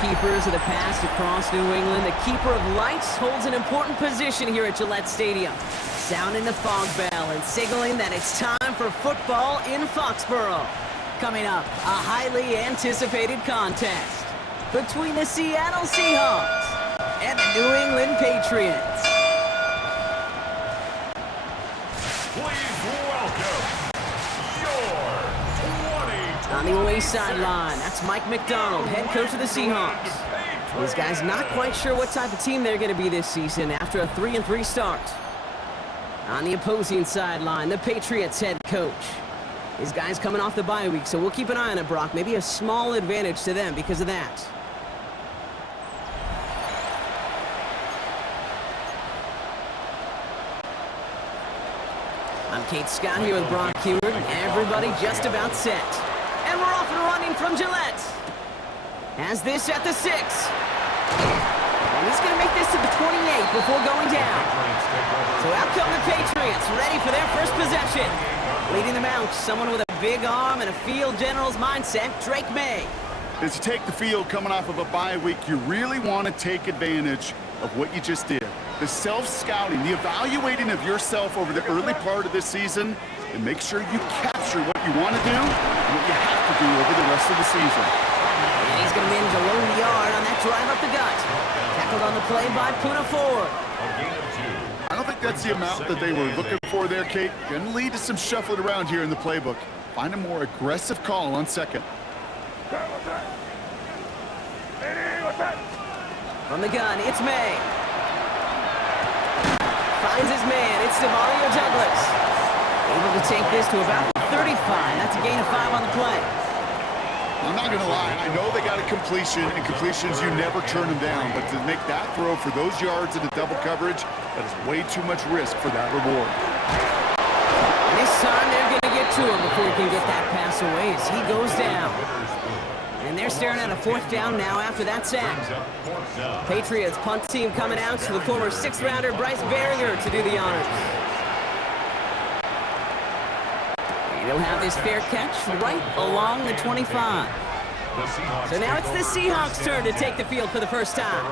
Keepers of the past across New England, the keeper of lights holds an important position here at Gillette Stadium, sounding the fog bell and signaling that it's time for football in Foxborough. Coming up, a highly anticipated contest between the Seattle Seahawks and the New England Patriots. Please welcome your 2020 On the away sideline, that's Mike McDonald, head coach of the Seahawks. These guys not quite sure what type of team they're going to be this season after a 3-3 start. On the opposing sideline, the Patriots head coach. These guys coming off the bye week, so we'll keep an eye on it, Brock. Maybe a small advantage to them because of that. I'm Kate Scott here with Brock Heward. Everybody just about set. And we're off and running from Gillette. Has this at the 6. And he's going to make this to the 28 before going down. So out come the Patriots, ready for their first possession. Leading them out, someone with a big arm and a field general's mindset, Drake May. As you take the field coming off of a bye week, you really want to take advantage of what you just did. The self-scouting, the evaluating of yourself over the early part of this season, and make sure you capture what you want to do and what you have to do over the rest of the season. And he's going to manage a low yard on that drive up the gut. Tackled on the play by Puna Ford. I don't think that's the amount that they were looking for there, Kate. Going to lead to some shuffling around here in the playbook. Find a more aggressive call on second. From the gun, it's May. Finds his man, it's Demario Douglas. Able to take this to about 35. That's a gain of 5 on the play. I'm not going to lie, I know they got a completion, and completions, you never turn them down. But to make that throw for those yards in a double coverage, that is way too much risk for that reward. And this time they're going to get to him before he can get that pass away as he goes down. And they're staring at a 4th down now after that sack. Patriots punt team coming out to the former 6th-rounder Bryce Barrier to do the honors. They'll have this fair catch right along the 25. So now it's the Seahawks' turn to take the field for the first time.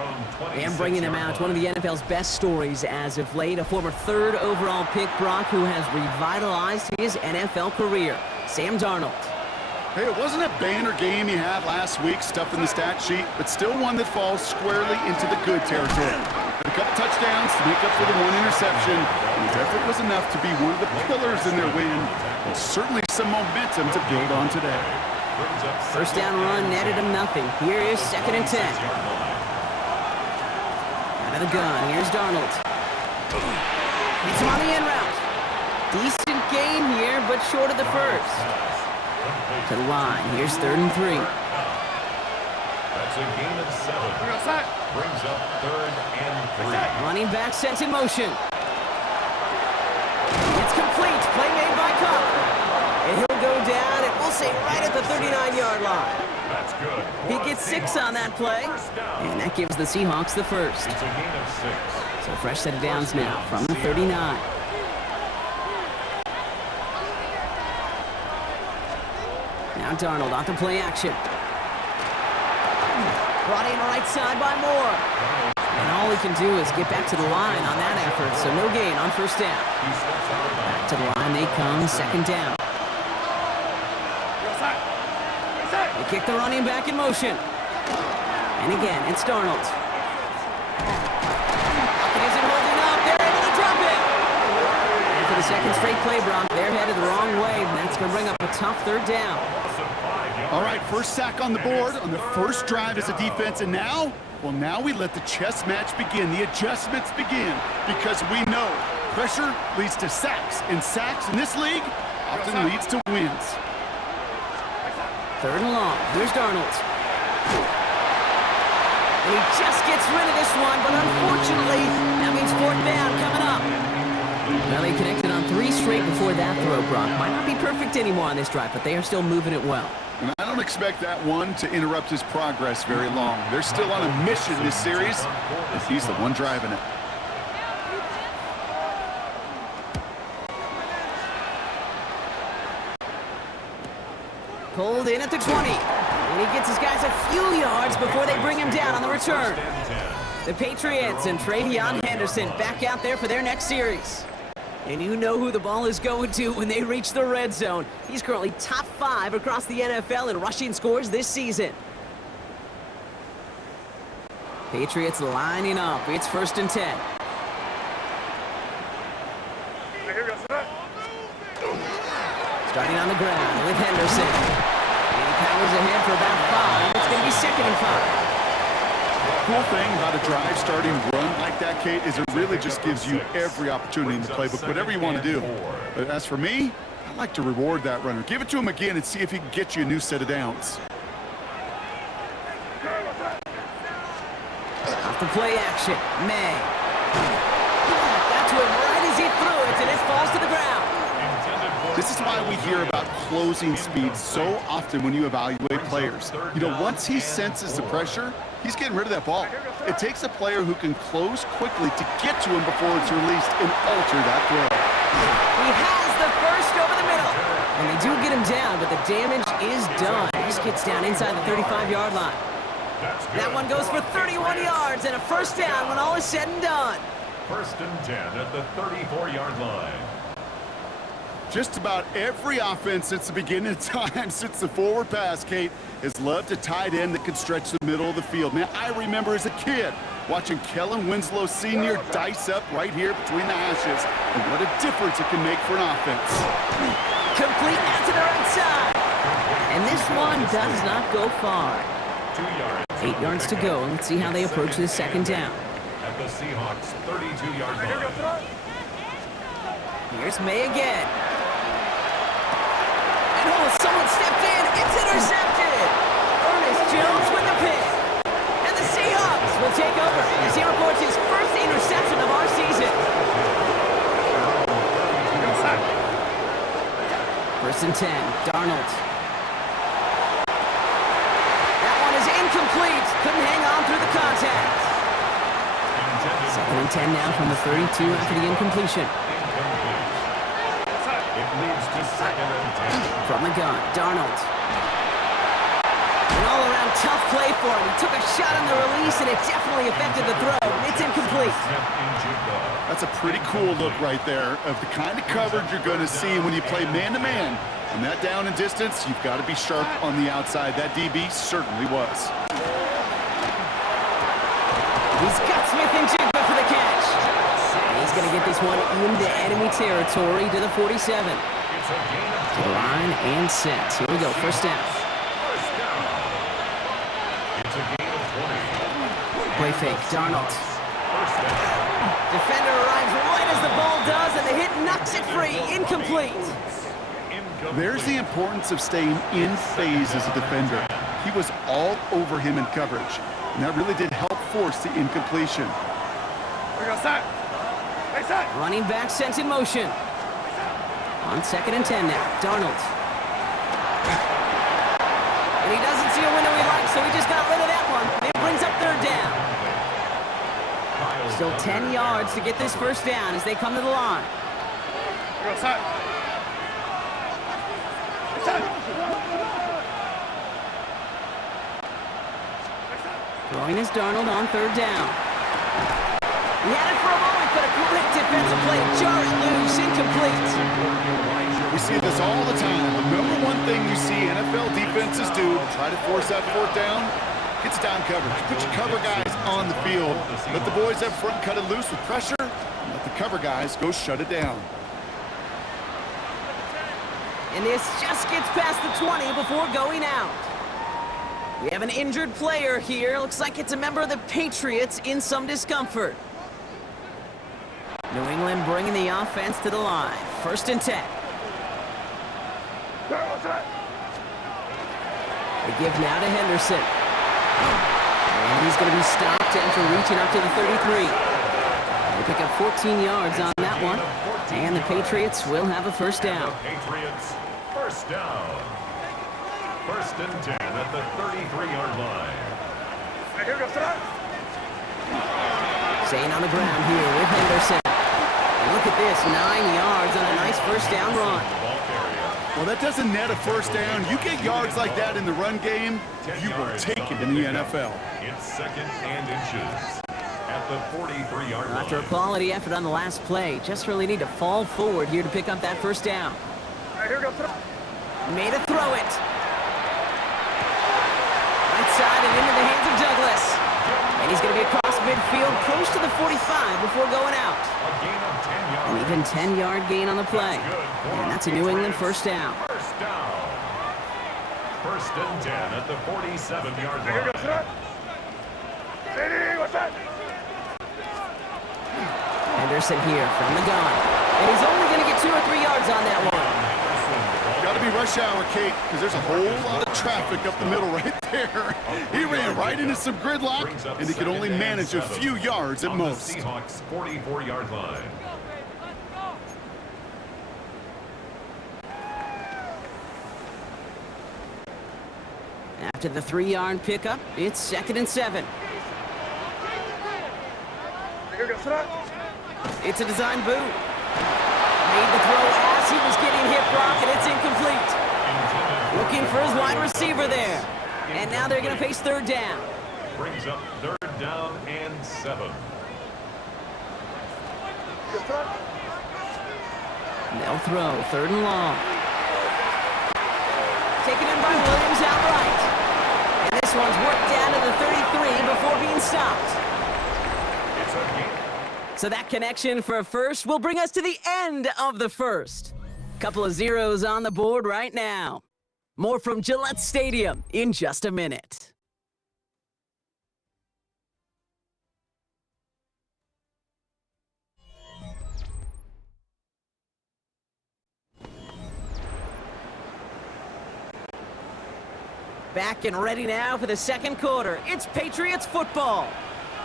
And bringing them out, one of the NFL's best stories as of late, a former 3rd overall pick, Brock, who has revitalized his NFL career, Sam Darnold. Hey, it wasn't a banner game he had last week, stuff in the stat sheet, but still one that falls squarely into the good territory. Had a couple touchdowns to make up for the 1 interception, and his effort was enough to be one of the pillars in their win, and certainly some momentum to build on today. First down run netted him nothing. Here is 2nd and 10. Out of the gun, here's Darnold. It's him on the in route. Decent gain here, but short of the first. To the line, here's 3rd and 3. That's a gain of 7. Brings up 3rd and 3. Running back sent in motion. It's complete. Play made by Cup. And he'll go down, and we'll say right at the 39-yard line. That's good. He gets 6 on that play, and that gives the Seahawks the first. It's a gain of 6. So fresh set of downs now from the 39. Now Darnold off the play action. Brought in right side by Moore. And all he can do is get back to the line on that effort, so no gain on first down. Back to the line they come, 2nd down. They kick the running back in motion. And again, it's Darnold. Pocket isn't holding up. They're able to drop it. And for the second straight play, Brock. They're headed the wrong way. That's going to bring up a tough third down. All right, first sack on the board on the first drive as a defense, and now, well, now we let the chess match begin. The adjustments begin because we know pressure leads to sacks, and sacks in this league often leads to wins. Third and long. Here's Darnold. And he just gets rid of this one, but unfortunately, that means fourth down coming up. Well, they connected on 3 straight before that throw, Brock. Might not be perfect anymore on this drive, but they are still moving it well. And I don't expect that one to interrupt his progress very long. They're still on a mission this series, as he's the one driving it. Pulled in at the 20. And he gets his guys a few yards before they bring him down on the return. The Patriots and Travion Henderson back out there for their next series. And you know who the ball is going to when they reach the red zone. He's currently top 5 across the NFL in rushing scores this season. Patriots lining up. It's 1st and 10. Starting on the ground with Henderson. And he powers ahead for about 5. It's going to be 2nd and 5. The cool thing about a drive starting run like that, Kate, is it really just gives you every opportunity in the playbook, whatever you want to do. But as for me, I like to reward that runner. Give it to him again and see if he can get you a new set of downs. Off the play action, May. Got to him right as he threw it, and it falls to the ground. This is why we hear about closing speed so often when you evaluate players. You know, once he senses the pressure, he's getting rid of that ball. It takes a player who can close quickly to get to him before it's released and alter that throw. He has the first over the middle. And they do get him down, but the damage is done. This gets down inside the 35-yard line. That one goes for 31 yards and a first down when all is said and done. 1st and 10 at the 34-yard line. Just about every offense since the beginning of time, since the forward pass, Kate, has loved a tight end that could stretch the middle of the field. Man, I remember as a kid watching Kellen Winslow Sr. dice up right here between the hashes, and what a difference it can make for an offense. Complete out to the right side. And this one does not go far. 2 yards. 8 yards to go, and let's see how they approach this 2nd down. At the Seahawks 32-yard line. Here's May again. And oh, someone stepped in. It's intercepted. Ernest Jones with the pick. And the Seahawks will take over as he records his first interception of our season. 1st and 10. Darnold. That one is incomplete. Couldn't hang on through the contact. 2nd and 10 now from the 32 after the incompletion. It leads to 2nd and 10. From the gun, Darnold. An all-around tough play for him. He took a shot on the release, and it definitely affected the throw. It's incomplete. That's a pretty cool look right there of the kind of coverage you're going to see when you play man-to-man. On that down and distance, you've got to be sharp on the outside. That DB certainly was. He's got Smith and Jigba for the catch. And he's going to get this one into enemy territory to the 47. To the line and set. Here we go, 1st down. It's a gain of 20. Play fake, Darnold. Defender arrives right as the ball does, and the hit knocks it free. Incomplete. There's the importance of staying in phase as a defender. He was all over him in coverage, and that really did help force the incompletion. Running back sent in motion. On 2nd and 10 now, Darnold. And he doesn't see a window he likes, so he just got rid of that one. It brings up 3rd down. Still 10 yards to get this 1st down as they come to the line. Throwing is Darnold on 3rd down. He had it for a moment, but a great defensive play to jar it loose, incomplete. We see this all the time. The number one thing you see NFL defenses do to try to force that 4th down, gets down coverage. Put your cover guys on the field. Let the boys up front cut it loose with pressure, and let the cover guys go shut it down. And this just gets past the 20 before going out. We have an injured player here. Looks like it's a member of the Patriots in some discomfort. New England bringing the offense to the line. 1st and 10. They give now to Henderson. And he's going to be stopped after reaching up to the 33. They pick up 14 yards on that one. And the Patriots will have a 1st down. Patriots, 1st down. 1st and 10 at the 33-yard line. Staying on the ground here with Henderson. And look at this, 9 yards on a nice 1st down run. Well, that doesn't net a 1st down. You get yards like that in the run game, you will take it in the NFL. It's 2nd and inches at the 43-yard line. After a quality effort on the last play, just really need to fall forward here to pick up that 1st down. Made a throw it. Right side and into the hands of Douglas. And he's going to be across midfield, close to the 45 before going out. A gain of 10 yards. An even 10-yard gain on the play. And that's a New England 1st down. 1st down. 1st and 10 at the 47-yard line. Henderson here from the gun. And he's only going to get 2 or 3 yards on that one. Got to be rush hour, Kate, because there's a whole lot of traffic up the middle right there. He ran right into some gridlock, and he could only manage a few yards at most. Seahawks 44-yard line. After the 3-yard pickup, it's 2nd and 7. It's a design boot. Made the throw as he was getting hip blocked, and it's incomplete. Looking for his wide receiver there. And now they're going to face 3rd down. Brings up 3rd down and 7. They'll throw 3rd and long. Taken in by Williams outright. And this one's worked down to the 33 before being stopped. It's a gain. So that connection for a 1st will bring us to the end of the 1st. Couple of zeros on the board right now. More from Gillette Stadium in just a minute. Back and ready now for the 2nd quarter. It's Patriots football.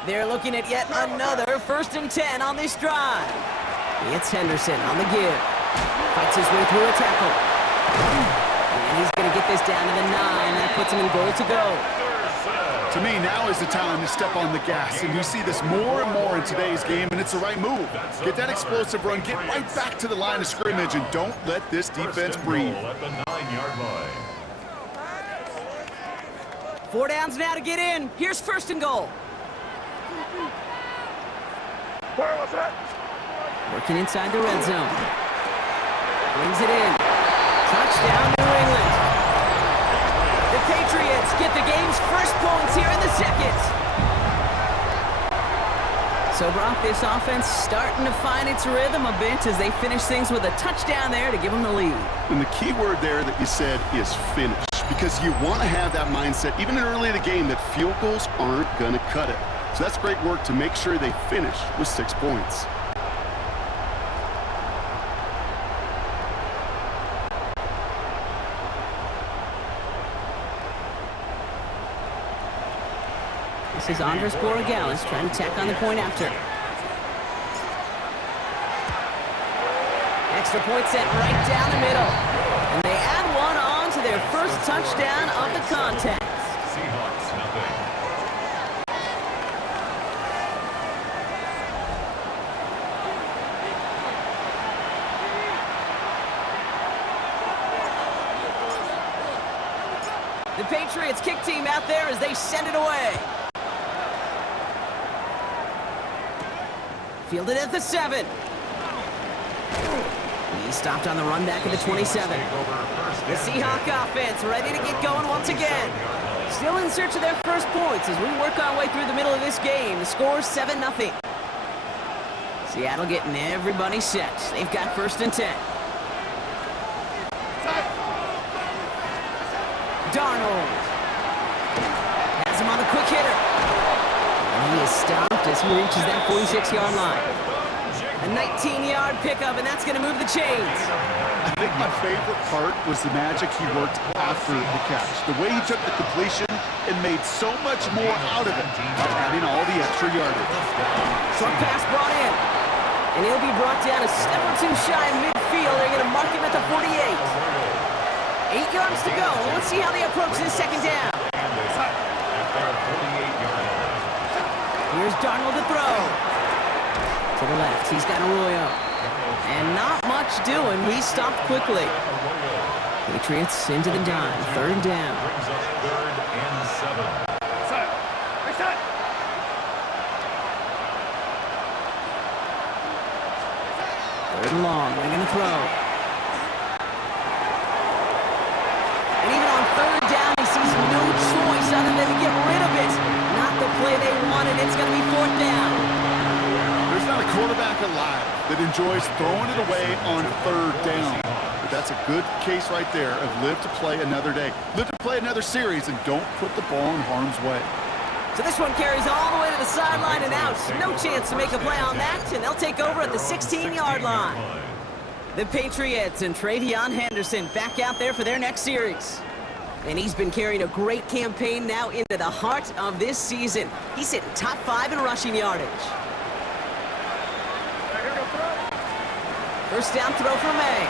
They're looking at yet another 1st and 10 on this drive. It's Henderson on the give. Fights his way through a tackle. And he's going to get this down to the 9. That puts him in goal to go. To me, now is the time to step on the gas, and you see this more and more in today's game, and it's the right move. Get that explosive run, get right back to the line of scrimmage, and don't let this defense breathe. At the 9-yard line. 4 downs now to get in. Here's 1st and goal. Working inside the red zone. Brings it in. Touchdown, New England. The Patriots get the game's 1st points here in the 2nd. So, Brock, this offense starting to find its rhythm a bit as they finish things with a touchdown there to give them the lead. And the key word there that you said is finish, because you want to have that mindset, even early in the game, that field goals aren't going to cut it. So that's great work to make sure they finish with 6 points. This is Andres Borregales trying to tack on the point after. Extra point set right down the middle. And they add one on to their 1st touchdown of the contest. Seahawks, nothing. The Patriots kick team out there as they send it away. Fielded at the 7. He stopped on the run back at the 27. The Seahawks offense ready to get going once again. Still in search of their 1st points as we work our way through the middle of this game. The score is 7-0. Seattle getting everybody set. They've got 1st and 10. Darnold. Has him on the quick hitter. And he is stopped as he reaches that 46-yard line. A 19-yard pickup, and that's going to move the chains. I think my favorite part was the magic he worked after the catch. The way he took the completion and made so much more out of it by adding all the extra yardage. Short pass brought in. And he'll be brought down a step or two shy in midfield. They're going to mark him at the 48. 8 yards to go. Let's see how they approach this second down. Here's Darnold to throw. To the left, he's got Arroyo. And not much doing. He stopped quickly. Patriots into the dime. Third down. Third and 7. Third and long. They're going to throw. And even on third down, he sees no choice other than to get rid of it. Not the play they wanted. It's going to be fourth down. There's not a quarterback alive that enjoys throwing it away on third down. But that's a good case right there of live to play another day. Live to play another series and don't put the ball in harm's way. So this one carries all the way to the sideline and out. No chance to make a play on that, and they'll take over at the 16-yard line. The Patriots and Travion Henderson back out there for their next series. And he's been carrying a great campaign now into the heart of this season. He's hitting top 5 in rushing yardage. First down throw for May.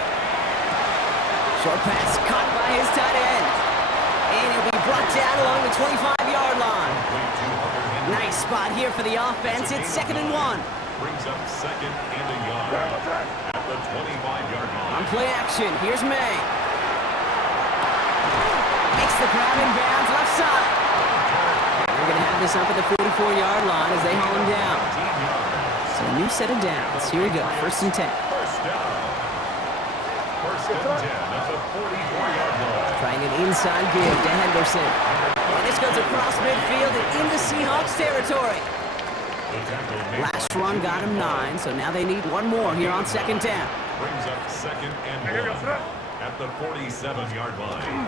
Short pass caught by his tight end. And he'll be brought down along the 25-yard line. Nice spot here for the offense. It's 2nd and 1. Brings up 2nd and a yard at the 25-yard line. On play action, here's May. Makes the grab in bounds left side. They're going to have this up at the 44-yard line as they haul him down. So a new set of downs. Here we go, 1st and 10. First and 10 at the 44-yard line. Trying an inside give to Henderson. And this goes across midfield and into Seahawks territory. Last run got him 9, so now they need one more here on 2nd down. Brings up 2nd and 1 at the 47-yard line.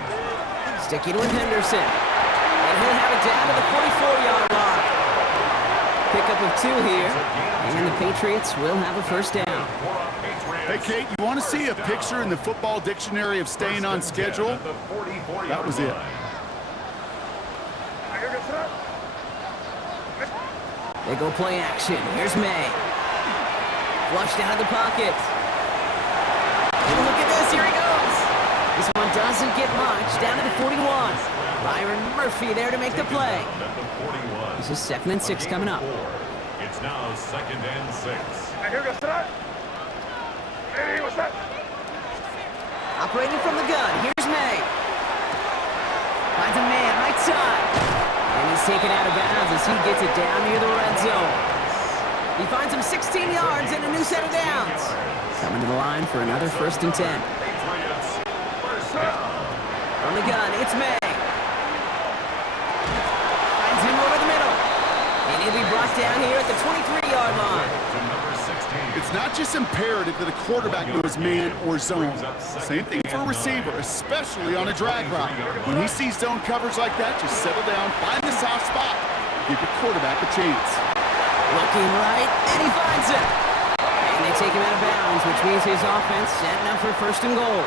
Sticking with Henderson. And he'll have it down to the 44-yard line. Pickup of 2 here. And the Patriots will have a first down. Hey, Kate, you want to see a picture in the football dictionary of staying on schedule? That was it. They go play action. Here's May. Flushed out of the pocket. And look at this. Here he goes. This one doesn't get much. Down to the 41. Byron Murphy there to make the play. This is 2nd and 6 coming up. It's now 2nd and 6. Operating from the gun. Here's May. Finds a man right side. And he's taken out of bounds as he gets it down near the red zone. He finds him 16 yards and a new set of downs. Coming to the line for another 1st and 10. From the gun, it's May. Finds him over the middle. And he'll be brought down here at the 23-yard line. It's not just imperative that a quarterback knows man or zone. Same thing for a receiver, especially on a drag route. When he sees zone coverage like that, just settle down, find the soft spot, give your quarterback a chance. Looking right, and he finds it. And they take him out of bounds, which means his offense setting up for 1st and goal.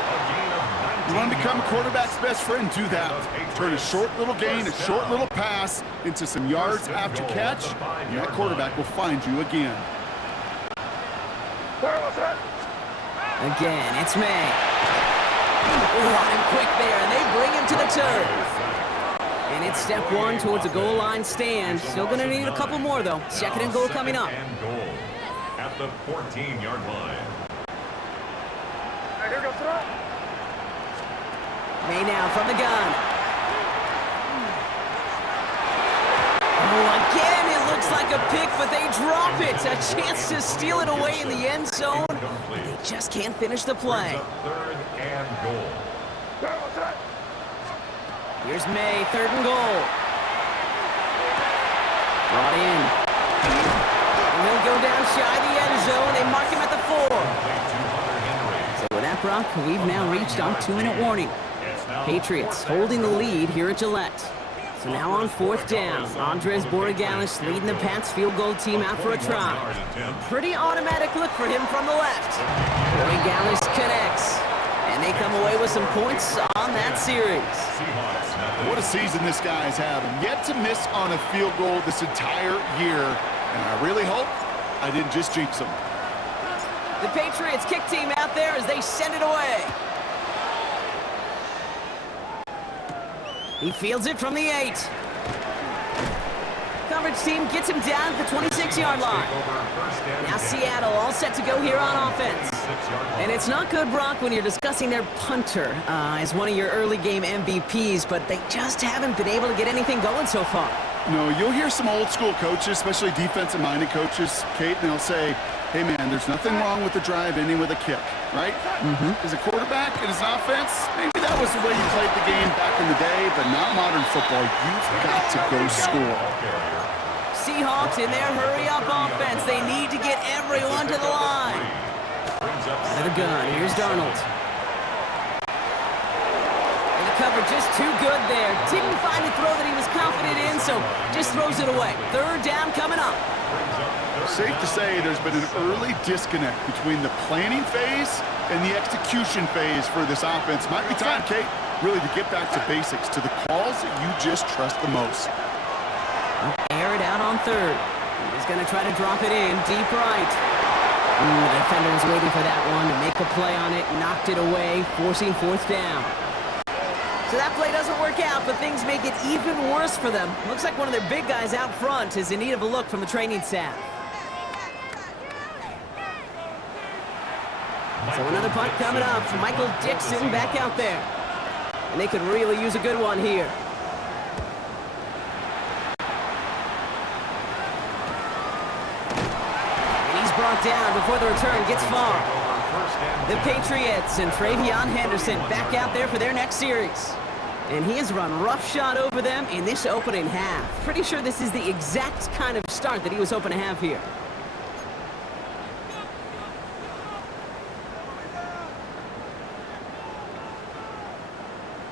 You want to become a quarterback's best friend, do that. Turn a short little gain, a short little pass into some yards after catch, and that quarterback will find you again. Again, it's May. On him quick there, and they bring him to the turf. And it's step 1 towards a goal line stand. Still going to need a couple more, though. 2nd and goal coming up. And goal at the 14-yard line. May now from the gun. Oh, again, it looks like a pick, but they drop it. A chance to steal it away in the end zone. They just can't finish the play. 3rd and goal. Here's May, 3rd and goal. Brought in. And he'll go down shy of the end zone. They mark him at the 4. So with that, Brock, we've now reached our 2-minute warning. It's Patriots holding the lead here at Gillette. So now on 4th down, Andres Borregalis leading the Pats field goal team out for a try. A pretty automatic look for him from the left. Borregalis connects, and they come away with some points on that series. What a season this guy's having. Yet to miss on a field goal this entire year, and I really hope I didn't just jinx him. The Patriots kick team out there as they send it away. He fields it from the 8. Coverage team gets him down at the 26-yard line. Now Seattle all set to go here on offense. And it's not good, Brock, when you're discussing their punter as one of your early game MVPs, but they just haven't been able to get anything going so far. No, you'll hear some old school coaches, especially defensive-minded coaches, Kate, and they'll say, hey, man, there's nothing wrong with the drive ending with a kick, right? As a quarterback in his offense, maybe that was the way you played the game back in the day, but not modern football. You've got to go score. Seahawks in their hurry-up offense. They need to get everyone to the line. Out of the gun, here's Darnold. And the cover just too good there. Didn't find a throw that he was confident in, so just throws it away. 3rd down coming up. Safe to say there's been an early disconnect between the planning phase and the execution phase for this offense. Might be time, Kate, really to get back to basics, to the calls that you just trust the most. Air it out on 3rd. He's going to try to drop it in deep right. The defender was waiting for that one to make a play on it, knocked it away, forcing 4th down. So that play doesn't work out, but things make it even worse for them. Looks like one of their big guys out front is in need of a look from the training staff. So another punt coming up. Michael Dixon back out there. And they could really use a good one here. And he's brought down before the return gets far. The Patriots and Travion Henderson back out there for their next series. And he has run roughshod over them in this opening half. Pretty sure this is the exact kind of start that he was hoping to have here.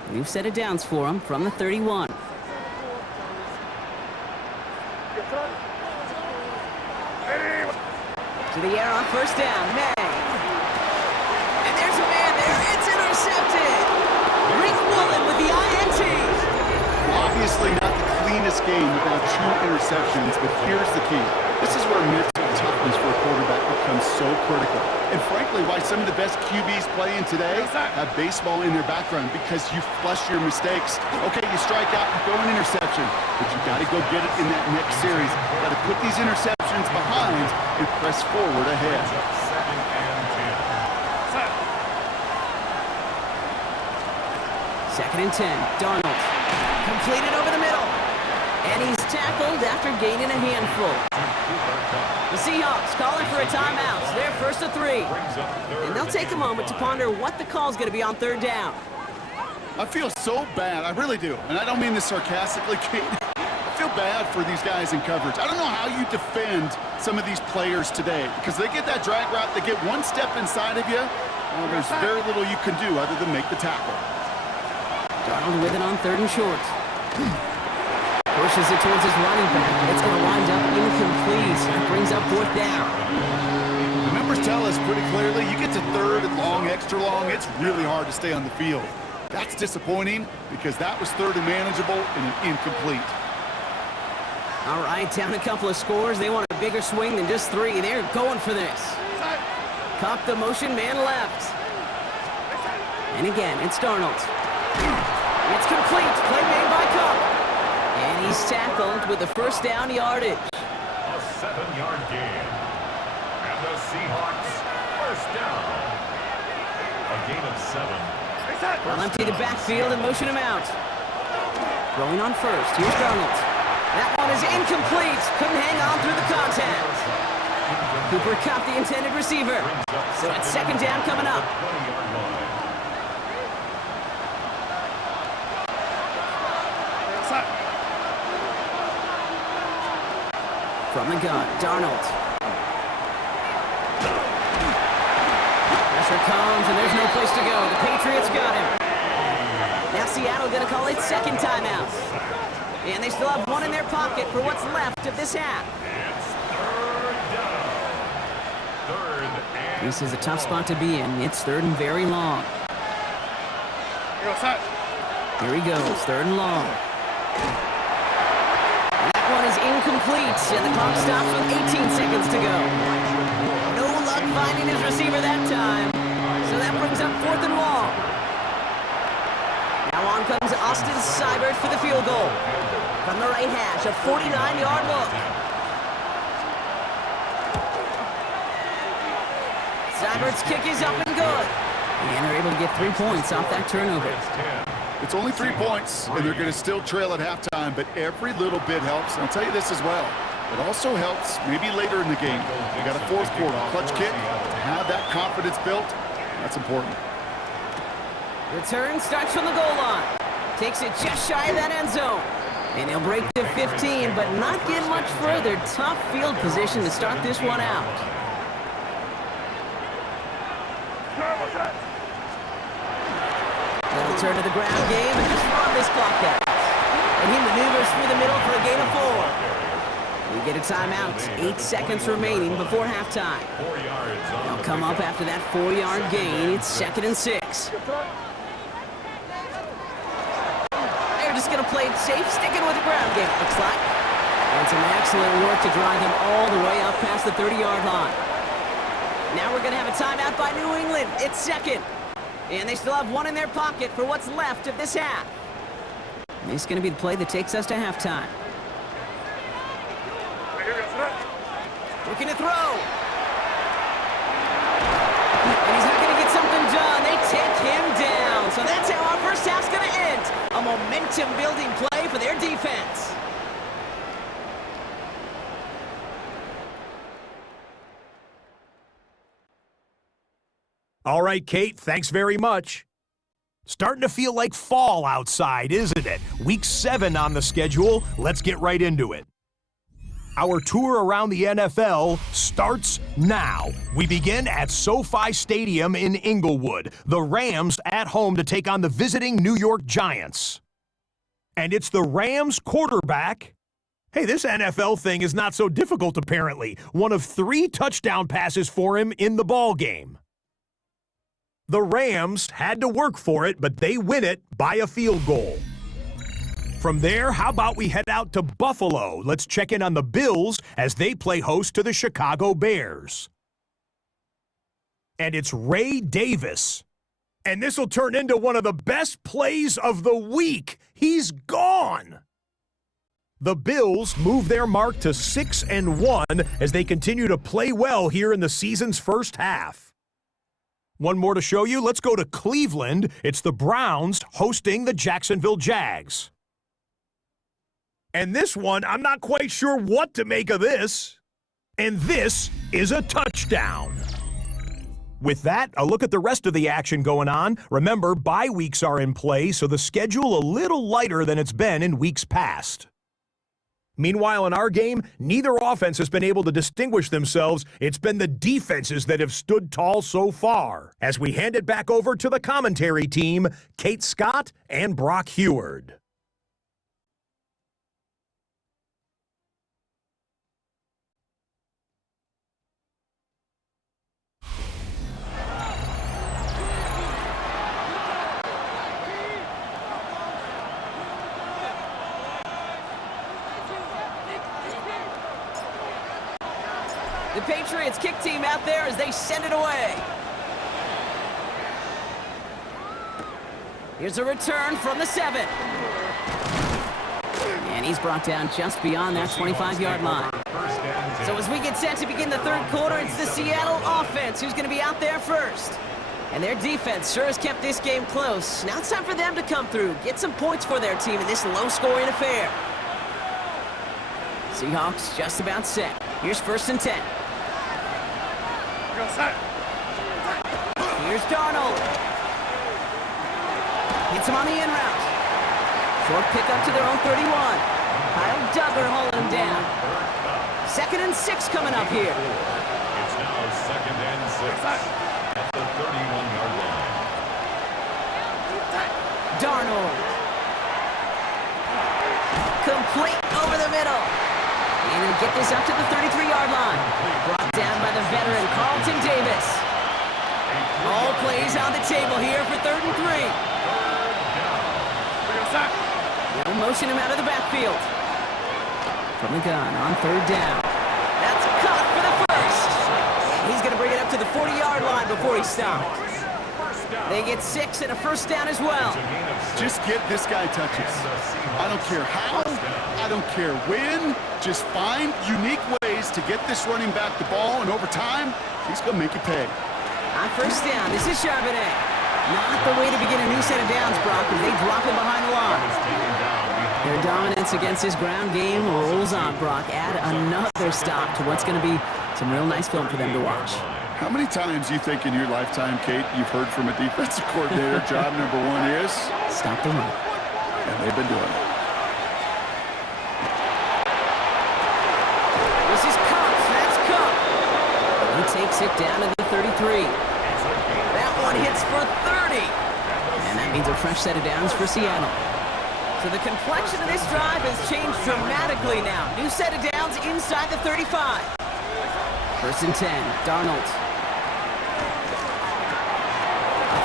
New set of downs for him from the 31. To the air on 1st down, May. And there's a man there. It's intercepted. Rick Woolen with the INT. Obviously not the cleanest game without 2 interceptions, but here's the key. This is where mental toughness for a quarterback becomes so critical. And frankly, why some of the best QBs playing today have baseball in their background, because you flush your mistakes. Okay, you strike out, you throw an interception, but you got to go get it in that next series. Got to put these interceptions behind and press forward ahead. 2nd and 10. Darnold. Completed over the middle. And he's tackled after gaining a handful. The Seahawks calling for a timeout. It's their 1st of 3. And they'll take a moment to ponder what the call's going to be on 3rd down. I feel so bad. I really do. And I don't mean this sarcastically, Kate. I feel bad for these guys in coverage. I don't know how you defend some of these players today, because they get that drag route, they get one step inside of you, well, there's very little you can do other than make the tackle. Darnold with it on 3rd and short. Pushes it towards his running back, but it's going to wind up incomplete. That brings up 4th down. The numbers tell us pretty clearly, you get to 3rd and long, extra long, it's really hard to stay on the field. That's disappointing, because that was 3rd and manageable and an incomplete. All right, down a couple of scores. They want a bigger swing than just 3. They're going for this. Cop the motion, man left. And again, it's Darnold. It's complete. Play made by Cup. And he's tackled with the 1st down yardage. A 7-yard gain. And the Seahawks 1st down. A gain of 7. They'll empty the backfield and motion him out. Throwing on 1st. Here's Darnold. That one is incomplete. Couldn't hang on through the contact. Cooper Kupp, the intended receiver. So it's 2nd down coming up. From the gun, Darnold. Pressure comes, and there's no place to go. The Patriots got him. Now Seattle going to call it second timeout. And they still have one in their pocket for what's left of this half. This is a tough spot to be in. It's third and very long. Here he goes, third and long. That one is incomplete, and the clock stops with 18 seconds to go. No luck finding his receiver that time. So that brings up fourth and long. Now on comes Austin Seibert for the field goal. From the right hash, a 49-yard look. Seibert's kick is up and good. And they're able to get 3 points off that turnover. It's only 3 points, and they're going to still trail at halftime, but every little bit helps. And I'll tell you this as well. It also helps maybe later in the game. You got a fourth quarter clutch kick. To have that confidence built, that's important. Return starts from the goal line. Takes it just shy of that end zone. And he'll break to 15, but not get much further. Tough field position to start this one out. They'll turn to the ground game and just run this clock out. And he maneuvers through the middle for a gain of 4. We get a timeout. 8 seconds remaining before halftime. They'll come up after that 4-yard gain. It's second and 6. They're just going to play it safe, sticking with the ground game, it looks like. And some excellent work to drive them all the way up past the 30-yard line. Now we're going to have a timeout by New England. It's second. And they still have one in their pocket for what's left of this half. And this is going to be the play that takes us to halftime. Looking to throw. And he's not going to get something done. They take him down. So that's how our first half's going to end. A momentum-building play for their defense. All right, Kate, thanks very much. Starting to feel like fall outside, isn't it? Week 7 on the schedule. Let's get right into it. Our tour around the NFL starts now. We begin at SoFi Stadium in Inglewood. The Rams at home to take on the visiting New York Giants. And it's the Rams quarterback. Hey, this NFL thing is not so difficult, apparently. One of 3 touchdown passes for him in the ball game. The Rams had to work for it, but they win it by a field goal. From there, how about we head out to Buffalo? Let's check in on the Bills as they play host to the Chicago Bears. And it's Ray Davis. And this will turn into one of the best plays of the week. He's gone. The Bills move their mark to 6-1 as they continue to play well here in the season's first half. One more to show you. Let's go to Cleveland. It's the Browns hosting the Jacksonville Jags. And this one, I'm not quite sure what to make of this. And this is a touchdown. With that, a look at the rest of the action going on. Remember, bye weeks are in play, so the schedule a little lighter than it's been in weeks past. Meanwhile, in our game, neither offense has been able to distinguish themselves. It's been the defenses that have stood tall so far. As we hand it back over to the commentary team, Kate Scott and Brock Heward. The Patriots kick team out there as they send it away. Here's a return from the 7. And he's brought down just beyond that 25-yard line. So as we get set to begin the third quarter, it's the Seattle offense who's going to be out there first. And their defense sure has kept this game close. Now it's time for them to come through, get some points for their team in this low-scoring affair. Seahawks just about set. Here's first and 10. Here's Darnold. Hits him on the in route. Short pickup to their own 31. Kyle Duggar hauling him down. 2nd and 6 coming up here. It's now 2nd and 6 at the 31-yard line. Darnold. Complete over the middle. And he'll get this up to the 33-yard line. Brought down by the veteran, Carlton Davis. All plays on the table here for 3rd and 3. They'll motion him out of the backfield. From the gun on 3rd down. That's caught for the first. And he's going to bring it up to the 40-yard line before he stops. They get 6 and a first down as well. Just get this guy touches. I don't care how, I don't care when. Just find unique ways to get this running back the ball, and over time, he's going to make you pay. On 1st down, this is Charbonnet. Not the way to begin a new set of downs, Brock, as they drop him behind the line. Their dominance against this ground game rolls on, Brock. Add another stop to what's going to be some real nice film for them to watch. How many times do you think in your lifetime, Kate, you've heard from a defensive coordinator, job number 1 is? Stop the run. And they've been doing it. This is Cup. That's Cup. He takes it down to the 33. That one hits for 30. And that means a fresh set of downs for Seattle. So the complexion of this drive has changed dramatically now. New set of downs inside the 35. 1st and 10. Darnold.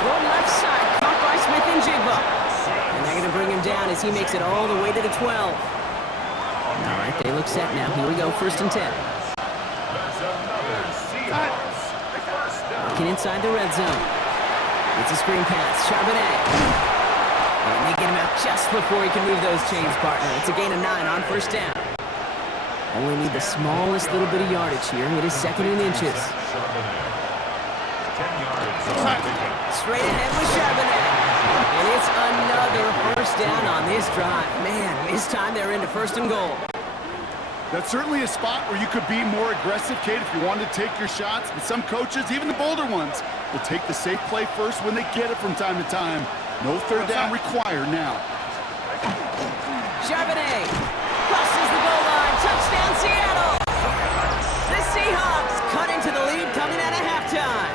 Throw left side, caught by Smith and Jigba. And they're going to bring him down as he makes it all the way to the 12. All right, they look set now. Here we go, 1st and 10. Working inside the red zone. It's a screen pass, Charbonnet. And they get him out just before he can move those chains, partner. It's a gain of 9 on 1st down. Only need the smallest little bit of yardage here. It is 2nd and inches. Straight ahead with Charbonnet. And it's another 1st down on this drive. Man, this time they're into 1st and goal. That's certainly a spot where you could be more aggressive, Kate, if you wanted to take your shots. But some coaches, even the bolder ones, will take the safe play first when they get it from time to time. No 3rd down required now. Charbonnet crosses the goal line. Touchdown, Seattle. The Seahawks cut into the lead coming out of halftime.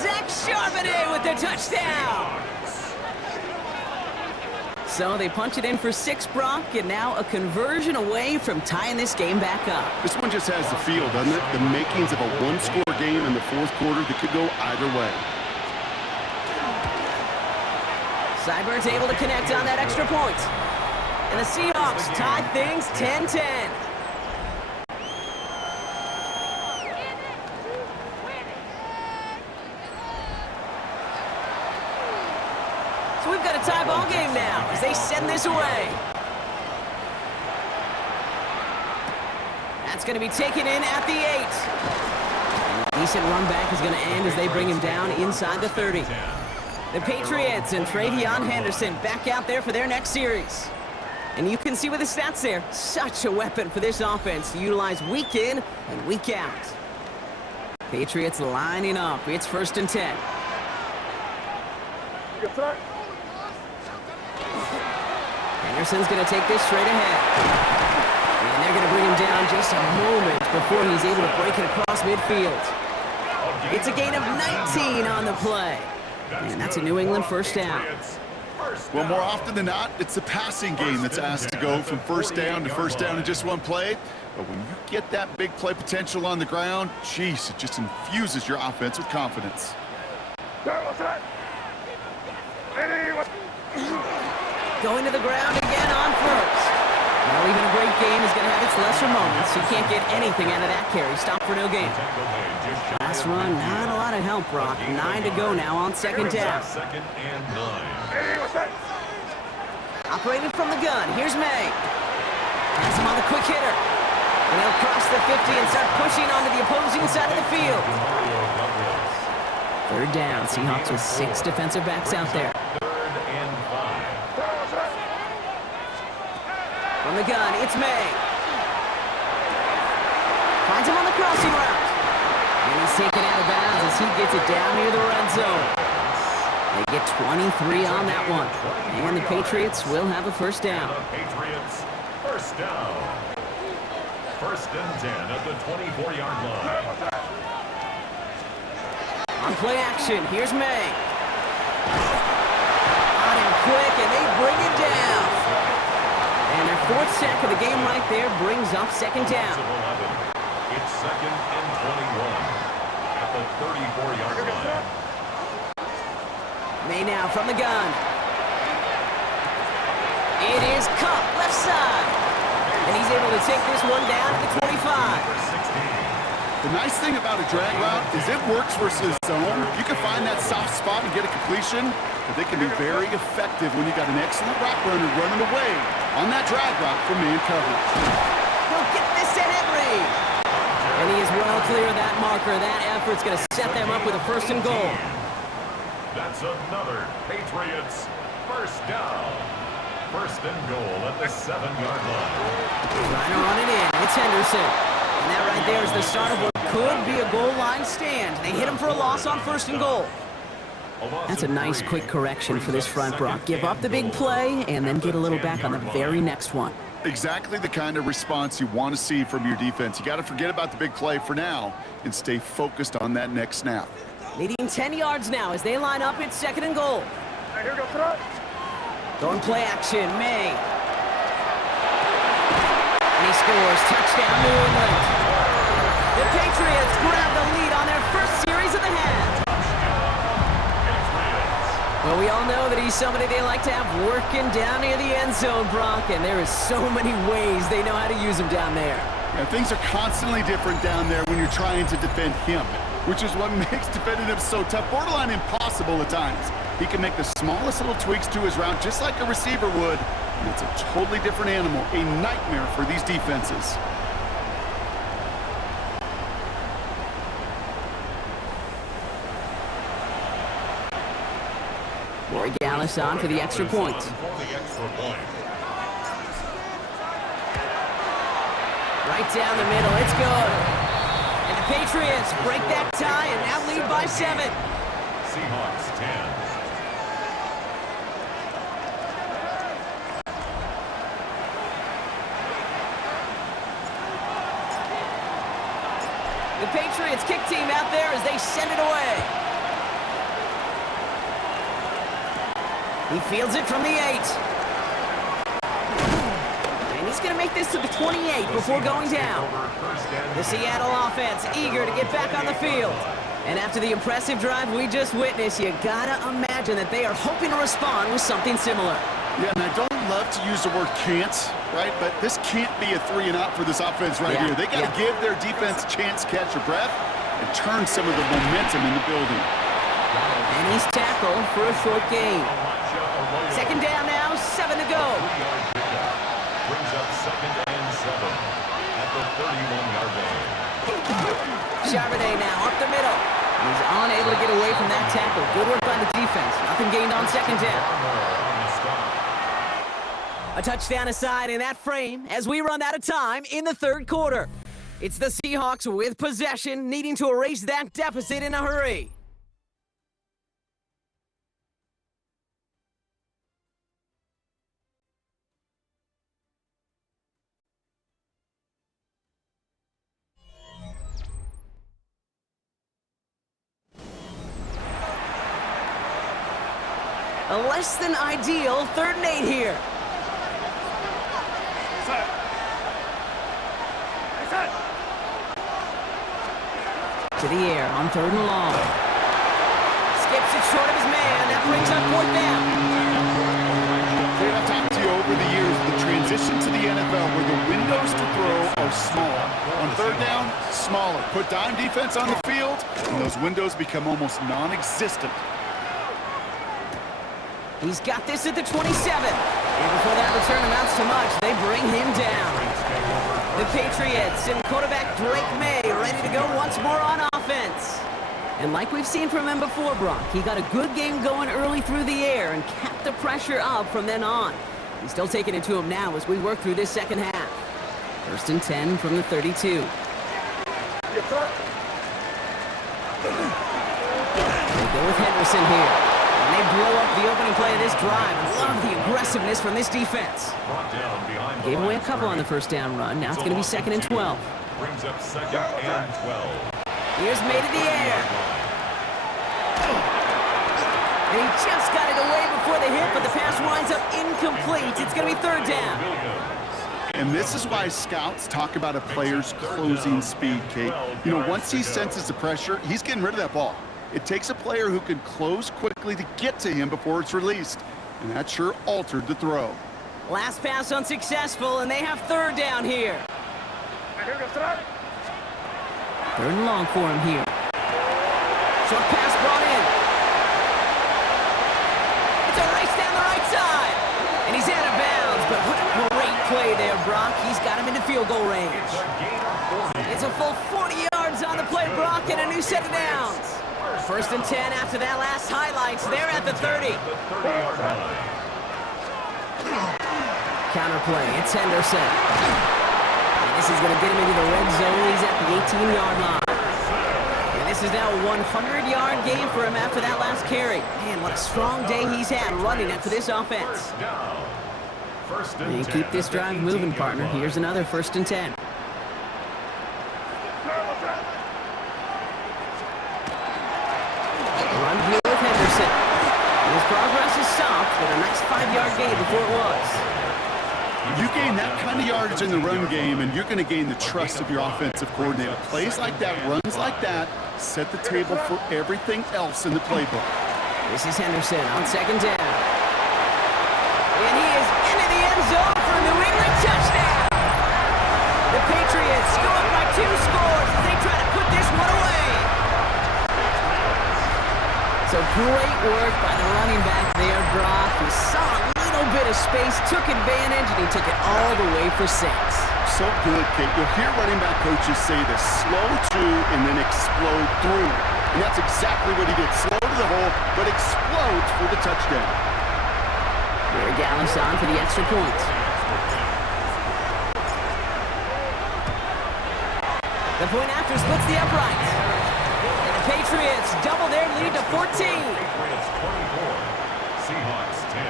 Zach Charbonnet with the touchdown. So they punch it in for 6, Brock, and now a conversion away from tying this game back up. This one just has the feel, doesn't it? The makings of a 1-score game in the 4th quarter that could go either way. Seibert's able to connect on that extra point. And the Seahawks tied things 10-10. So we've got a tie ball game now as they send this away. That's going to be taken in at the 8. And a decent run back is going to end as they bring him down inside the 30. The Patriots and Travion Henderson back out there for their next series. And you can see with the stats there, such a weapon for this offense to utilize week in and week out. Patriots lining up. It's 1st and 10. Henderson's going to take this straight ahead. And they're going to bring him down just a moment before he's able to break it across midfield. It's a gain of 19 on the play. And that's a New England 1st down. Well, more often than not, it's the passing game that's asked to go from 1st down to 1st down in just one play. But when you get that big play potential on the ground, geez, it just infuses your offense with confidence. Going to the ground again on 1st. Well, even a great game is going to have its lesser moments. You can't get anything out of that carry. Stop for no gain. Last run, not a lot of help, Brock. 9 to go now on 2nd down. Operating from the gun, here's May. Has him on the quick hitter. And he'll cross the 50 and start pushing onto the opposing side of the field. 3rd down, Seahawks with 6 defensive backs out there. From the gun, it's May. Finds him on the crossing route. And he's taken out of bounds as he gets it down near the red zone. They get 23 on that one. And the Patriots will have a 1st down. Patriots, 1st down. 1st and 10 at the 24-yard line. On play action, here's May. Not quick, and they bring it down. And their fourth sack of the game right there brings up second down. It's second and 21 at the 34-yard line. May now from the gun. It is Cup, left side. And he's able to take this one down to the 25. The nice thing about a drag route is it works versus zone. You can find that soft spot and get a completion, but they can be very effective when you got an excellent route runner running away on that drag route from man coverage. He'll get this to Henry. And he is well clear of that marker. That effort's going to set them up with a first and goal. That's another Patriots first down. First and goal at the 7-yard line. Trying to run it in. It's Henderson. And that right there is the start of what could be a goal line stand. They hit him for a loss on first and goal. That's a nice quick correction for this front, Brock. Give up the big play and then get a little back on the very next one. Exactly the kind of response you want to see from your defense. You got to forget about the big play for now and stay focused on that next snap. Leading 10 yards now as they line up at second and goal. Going play action, May. And he scores. Touchdown, New England. The Patriots grab the lead on their first series of the half. Well, we all know that he's somebody they like to have working down near the end zone, Brock, and there is so many ways they know how to use him down there. Yeah, things are constantly different down there when you're trying to defend him, which is what makes defending him so tough, borderline impossible at times. He can make the smallest little tweaks to his route just like a receiver would, and it's a totally different animal, a nightmare for these defenses. Dallas on for the extra point. Right down the middle, it's good. And the Patriots break that tie and now lead by 7. Seahawks 10. The Patriots kick team out there as they send it away. He fields it from the 8. And he's going to make this to the 28 before going down. The Seattle offense eager to get back on the field. And after the impressive drive we just witnessed, you got to imagine that they are hoping to respond with something similar. Yeah, and I don't love to use the word can't, right? But this can't be a 3-and-out for this offense right here. They got to give their defense a chance to catch their breath and turn some of the momentum in the building. And he's tackled for a short gain. Second down now, 7 to go. Brings up second and 7 at the 31-yard line. Charbonnet now up the middle. He's unable to get away from that tackle. Good work by the defense. Nothing gained on second down. A touchdown aside in that frame as we run out of time in the third quarter. It's the Seahawks with possession, needing to erase that deficit in a hurry. A less than ideal 3rd and 8 here. To the air on 3rd and long. Skips it short of his man. That brings up 4th down. I've talked to you over the years, the transition to the NFL where the windows to throw are small. On 3rd down, smaller. Put dime defense on the field, and those windows become almost non-existent. He's got this at the 27. And before that return amounts to much, they bring him down. The Patriots and quarterback Drake May ready to go once more on offense. And like we've seen from him before, Brock, he got a good game going early through the air and kept the pressure up from then on. He's still taking it to him now as we work through this second half. 1st and 10 from the 32. They go with Henderson here. And they blow up the opening play of this drive. Love the aggressiveness from this defense. Gave away a couple on the first down run. Now it's going to be 2nd and 12. Brings up 2nd and 12. Here's May to the air. And he just got it away before the hit, but the pass winds up incomplete. It's going to be third down. And this is why scouts talk about a player's closing speed, Kate. You know, once he senses the pressure, he's getting rid of that ball. It takes a player who can close quickly to get to him before it's released. And that sure altered the throw. Last pass unsuccessful, and they have third down here. Third and long for him here. Short pass brought in. It's a race down the right side. And he's out of bounds, but what a great play there, Brock. He's got him into field goal range. It's a full 40 yards on the play, Brock, and a new set of downs. First and 10 after that last highlights. They're at the 30. Counter play. It's Henderson. And this is going to get him into the red zone. He's at the 18-yard line. And this is now a 100-yard game for him after that last carry. Man, what a strong day he's had running it for this offense. And keep this drive moving, partner. Here's another first and 10. Run here with Henderson. And his progress is soft, but a nice 5-yard gain before it was. You gain that kind of yardage in the run game, and you're going to gain the trust of your offensive coordinator. Plays like that, runs like that, set the table for everything else in the playbook. This is Henderson on second down. And he is into the end zone for a New England touchdown. The Patriots go up by 2 scores as they try to put this one away. So great work by the running back there, Brock. He saw a little bit of space, took advantage, and he took it all the way for 6. So good, Kate. You'll hear running back coaches say this: slow to and then explode through. And that's exactly what he did. Slow to the hole, but explodes for the touchdown. Here Gallis on for the extra point. The point after splits the upright. And the Patriots double their lead to 14. Patriots 24, Seahawks 10.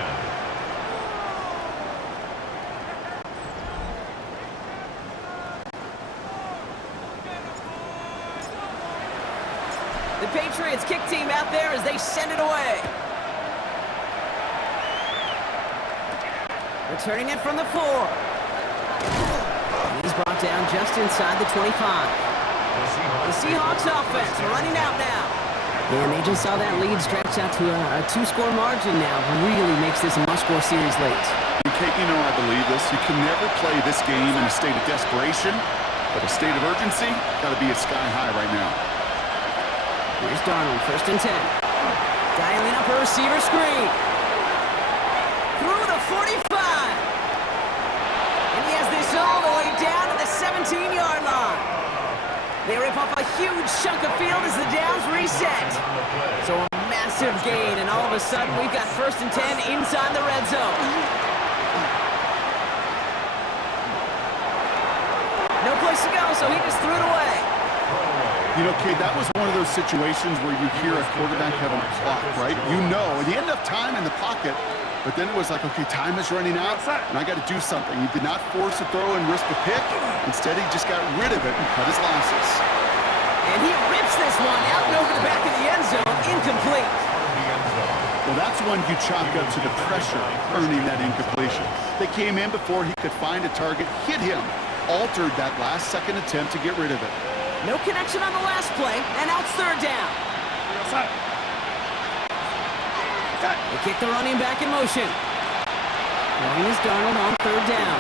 The Patriots kick team out there as they send it away. Returning it from the 4. And he's brought down just inside the 25. The Seahawks offense running out now. And they just saw that lead stretch out to a 2-score margin now. Really makes this a must-score series late. And Kate, you know I believe this. You can never play this game in a state of desperation, but a state of urgency got to be at sky high right now. Here's Darnold, first and 10. Dialing up a receiver screen. Through the 45. And he has this all the way down to the 17-yard line. They rip off a huge chunk of field as the downs reset. So a massive gain, and all of a sudden we've got first and 10 inside the red zone. No place to go, so he just threw it away. You know, Kate, that was one of those situations where you hear a quarterback having a clock, right? You know, and he ended up time in the pocket, but then it was like, okay, time is running out, and I got to do something. He did not force a throw and risk a pick. Instead, he just got rid of it and cut his losses. And he rips this one out and over the back of the end zone, incomplete. Well, that's one you chalk up to the pressure earning that incompletion. They came in before he could find a target, hit him, altered that last-second attempt to get rid of it. No connection on the last play, and now it's third down. They kick the running back in motion. Throwing is Darnold on third down.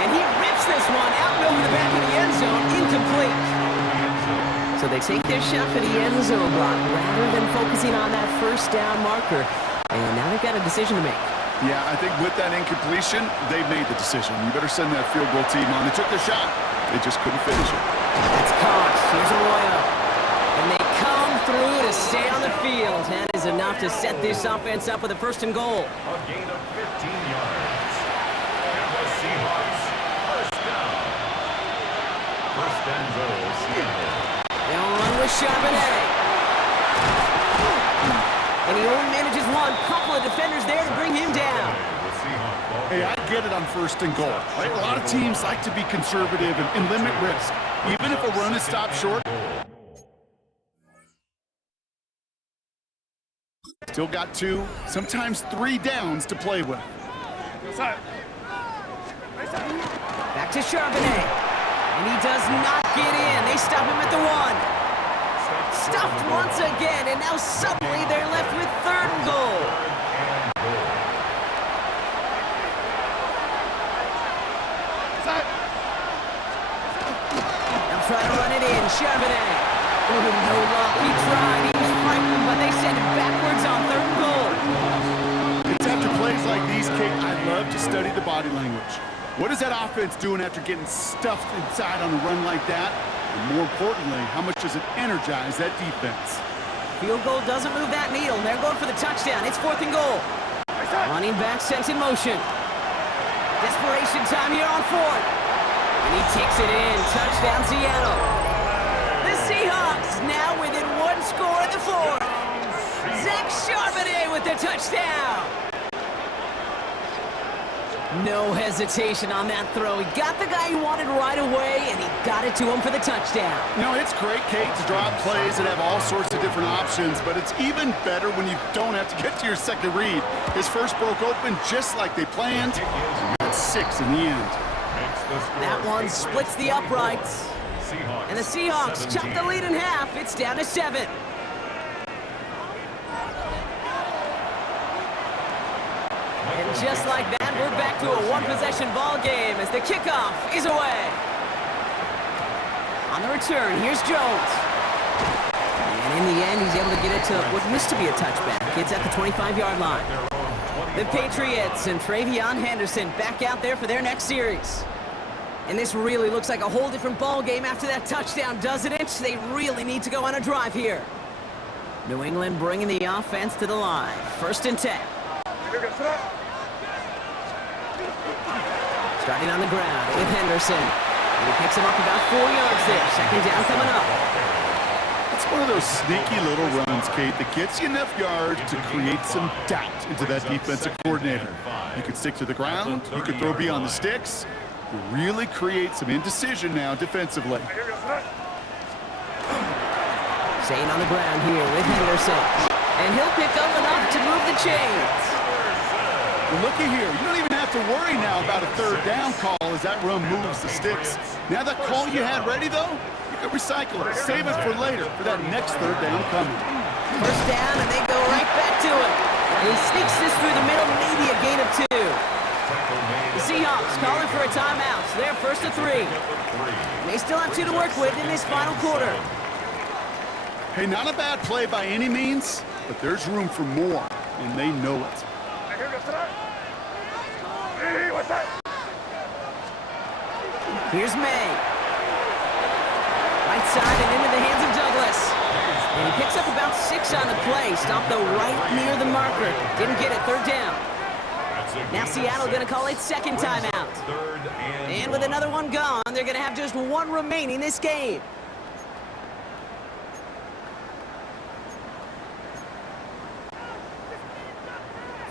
And he rips this one out and over the back of the end zone, incomplete. So they take their shot for the end zone block rather than focusing on that first down marker. And now they've got a decision to make. Yeah, I think with that incompletion, they've made the decision. You better send that field goal team on. They took their shot. They just couldn't finish it. That's caught. Here's Arroyo. And they come through to stay on the field. That is enough to set this offense up with a first and goal. A gain of 15 yards. And the Seahawks first down. First and goal, Seattle. They'll run with Charbonnet. And he only manages one. Couple of defenders there to bring him down. Hey, I get it on first and goal. Right? A lot of teams like to be conservative and limit risk. Even if a run is stopped short, Still got 2, sometimes 3 downs to play with. Back to Charbonnet. And he does not get in. They stop him at the 1. Stuffed once again, and now suddenly they're left with 3rd and goal. They'll try to run it in. Charbonnet. Oh, no luck. He tried. He was frightened, but they send him backwards on 3rd and goal. It's after plays like these, Kate, I love to study the body language. What is that offense doing after getting stuffed inside on a run like that? And more importantly, how much does it energize that defense? Field goal doesn't move that needle. They're going for the touchdown. It's 4th and goal. Running back sent in motion. Desperation time here on 4th. And he takes it in. Touchdown, Seattle. The Seahawks now within 1 score in the 4th. Zach Charbonnet with the touchdown. No hesitation on that throw. He got the guy he wanted right away, and he got it to him for the touchdown. You know, it's great, Kate, to drop plays that have all sorts of different options, but it's even better when you don't have to get to your second read. His first broke open just like they planned. That's 6 in the end. That one splits the uprights. And the Seahawks chop the lead in half. It's down to 7. And just like that, we're back to a 1-possession ball game as the kickoff is away. On the return, here's Jones. And in the end, he's able to get it to what used to be a touchback. It's at the 25-yard line. The Patriots and Travion Henderson back out there for their next series. And this really looks like a whole different ball game after that touchdown, doesn't it? They really need to go on a drive here. New England bringing the offense to the line. 1st and 10. Starting on the ground with Henderson. And he picks him up about 4 yards there. 2nd down coming up. It's one of those sneaky little runs, Kate, that gets you enough yards to create some doubt into that defensive coordinator. You could stick to the ground. You could throw beyond the sticks. You really create some indecision now defensively. Staying on the ground here with Henderson. And he'll pick up enough to move the chains. Well, looky here. You don't even have to worry now about a 3rd down call as that run moves the sticks. Now that call you had ready, though, you can recycle it. Save it for later for that next 3rd down coming. 1st down, and they go right back to it. And he sneaks this through the middle, maybe a gain of 2. The Seahawks calling for a timeout. So they're 1st and 3. And they still have 2 to work with in this final quarter. Hey, not a bad play by any means, but there's room for more, and they know it. Here's May. Right side and into the hands of Douglas. And he picks up about 6 on the play. Stopped though right near the marker. Didn't get it. 3rd down. Now Seattle going to call its 2nd timeout. And with another one gone, they're going to have just 1 remaining this game.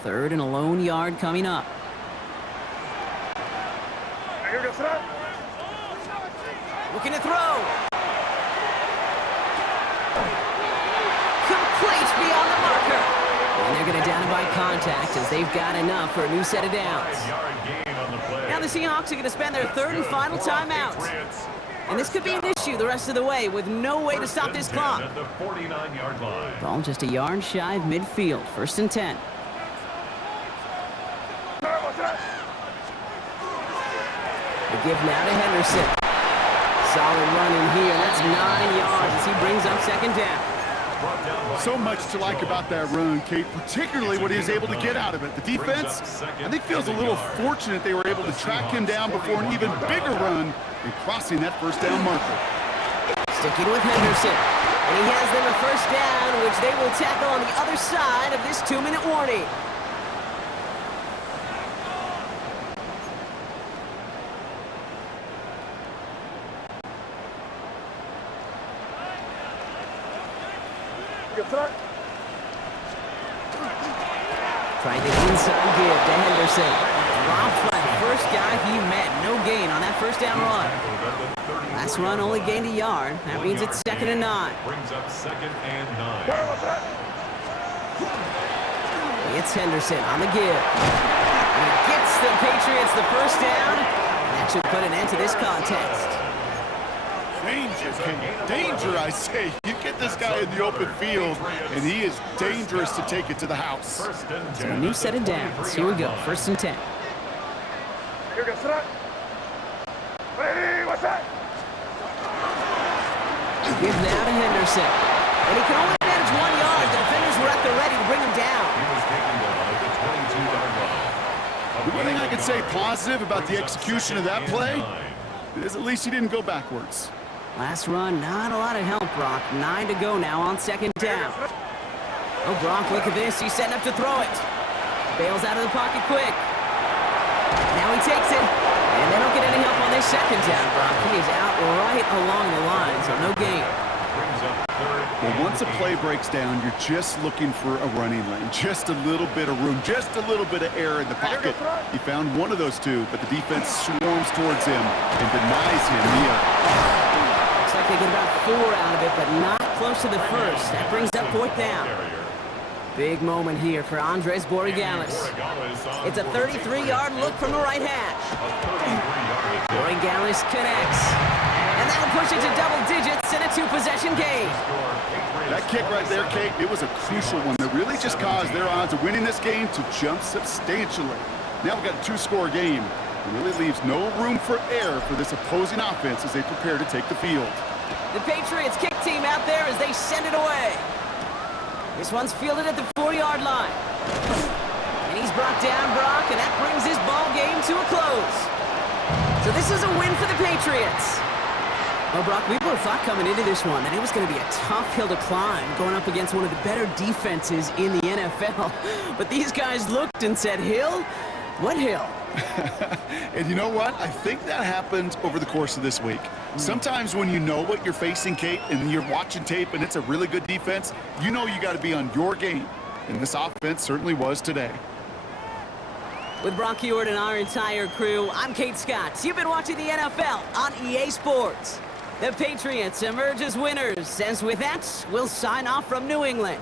Third and a lone yard coming up. Looking to throw. Complete beyond the marker. And they're going to down him by contact as they've got enough for a new set of downs. Now the Seahawks are going to spend their 3rd and final timeout. And this could be an issue the rest of the way with no way to stop this clock. Ball just a yard shy of midfield. 1st and 10. The give now to Henderson. Solid run in here. That's 9 yards as he brings up 2nd down. So much to like about that run, Kate, particularly what he was able to get out of it. The defense, I think, feels a little fortunate they were able to track him down before an even bigger run and crossing that 1st down marker. Sticking with Henderson. And he has them a 1st down, which they will tackle on the other side of this 2-minute warning. Trying to inside give to Henderson. Rob flat, 1st guy he met. No gain on that 1st down run. Last run only gained a yard. That means it's 2nd and 9. Brings up 2nd and 9. It's Henderson on the give. And he gets the Patriots the first down. And that should put an end to this contest. Danger, King. Danger, I say. You get this guy in the open field, and he is dangerous to take it to the house. So a new set of downs. Here we go, 1st and 10. Here goes that. Hey, what's that? Give now to Henderson. And he can only manage 1 yard. The defenders were at the ready to bring him down. He was taken down at the 22-yard line. The one thing I can say positive about the execution of that play is at least he didn't go backwards. Last run, not a lot of help, Brock. 9 to go now on 2nd down. Oh, Brock, look at this. He's setting up to throw it. Bails out of the pocket quick. Now he takes it. And they don't get any help on this 2nd down, Brock. He is out right along the line, so no gain. Well, once a play breaks down, you're just looking for a running lane. Just a little bit of room, just a little bit of air in the pocket. He found one of those two, but the defense swarms towards him and denies him the Looks like they get about 4 out of it, but not close to the first. That brings up 4th down. Big moment here for Andres Borregales. It's a 33-yard look from the right hash. Borregales connects. And that'll push it to double digits in a 2-possession game. That kick right there, Kate, it was a crucial one that really just caused their odds of winning this game to jump substantially. Now we've got a 2-score game. It really leaves no room for error for this opposing offense as they prepare to take the field. The Patriots kick team out there as they send it away. This one's fielded at the 4-yard line. And he's brought down, Brock, and that brings this ball game to a close. So this is a win for the Patriots. Well, Brock, we both thought coming into this one that it was going to be a tough hill to climb going up against one of the better defenses in the NFL. But these guys looked and said, Hill? What hill? And you know what? I think that happened over the course of this week. Sometimes when you know what you're facing, Kate, and you're watching tape and it's a really good defense, you know you got to be on your game. And this offense certainly was today. With Brock Hewitt and our entire crew, I'm Kate Scott. You've been watching the NFL on EA Sports. The Patriots emerge as winners, as with that, we'll sign off from New England.